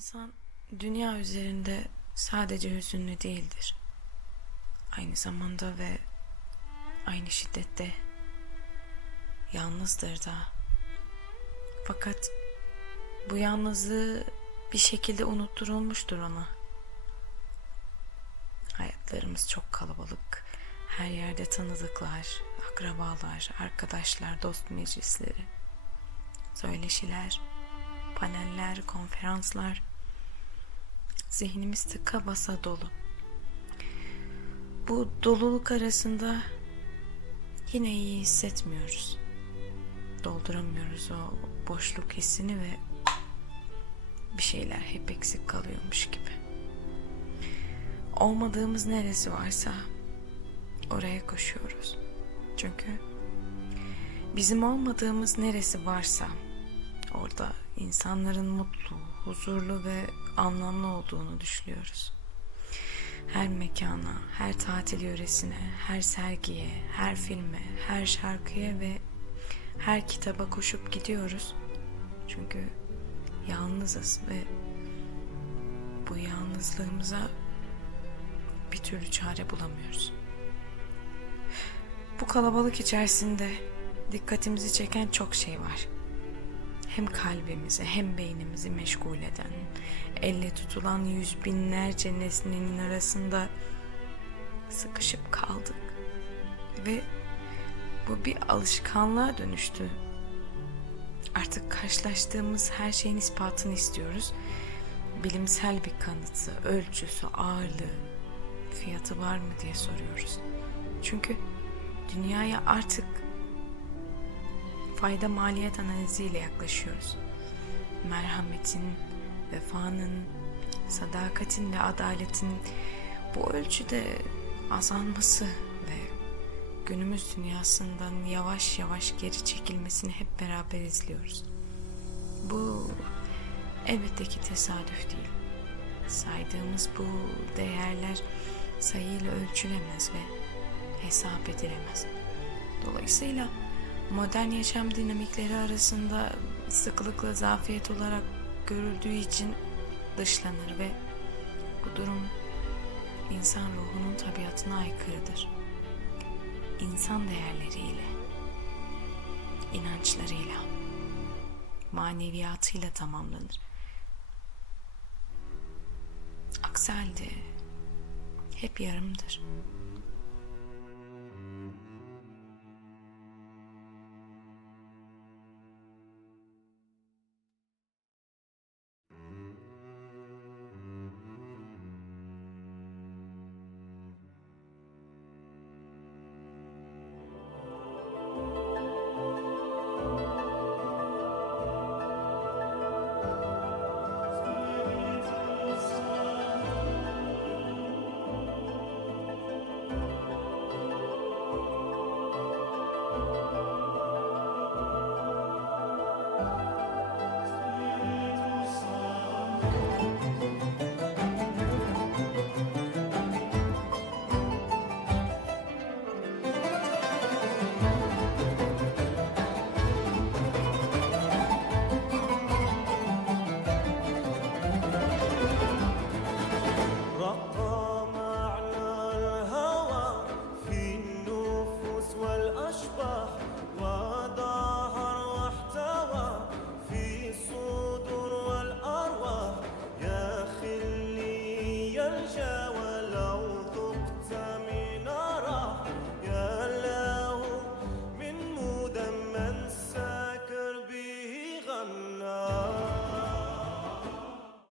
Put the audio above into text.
İnsan dünya üzerinde sadece hüzünlü değildir. Aynı zamanda ve aynı şiddette yalnızdır da. Fakat bu yalnızlığı bir şekilde unutturulmuştur ona. Hayatlarımız çok kalabalık. Her yerde tanıdıklar, akrabalar, arkadaşlar, dost meclisleri, söyleşiler, paneller, konferanslar. Zihnimiz tıka basa dolu. Bu doluluk arasında yine iyi hissetmiyoruz. Dolduramıyoruz o boşluk hissini ve bir şeyler hep eksik kalıyormuş gibi. Olmadığımız neresi varsa oraya koşuyoruz. Çünkü bizim olmadığımız neresi varsa orada insanların mutlu, huzurlu ve anlamlı olduğunu düşünüyoruz. Her mekana, her tatil yöresine, her sergiye, her filme, her şarkıya ve her kitaba koşup gidiyoruz. Çünkü yalnızız ve bu yalnızlığımıza bir türlü çare bulamıyoruz. Bu kalabalık içerisinde dikkatimizi çeken çok şey var. Hem kalbimizi hem beynimizi meşgul eden, elle tutulan yüz binlerce nesnenin arasında sıkışıp kaldık. Ve bu bir alışkanlığa dönüştü. Artık karşılaştığımız her şeyin ispatını istiyoruz. Bilimsel bir kanıtı, ölçüsü, ağırlığı, fiyatı var mı diye soruyoruz. Çünkü dünyaya artık fayda maliyet analiziyle yaklaşıyoruz. Merhametin, vefanın, sadakatin ve adaletin bu ölçüde azalması ve günümüz dünyasından yavaş yavaş geri çekilmesini hep beraber izliyoruz. Bu elbette ki tesadüf değil. Saydığımız bu değerler sayıyla ölçülemez ve hesap edilemez. Dolayısıyla modern yaşam dinamikleri arasında sıklıkla zafiyet olarak görüldüğü için dışlanır ve bu durum insan ruhunun tabiatına aykırıdır. İnsan değerleriyle, inançlarıyla, maneviyatıyla tamamlanır. Aksi halde hep yarımdır.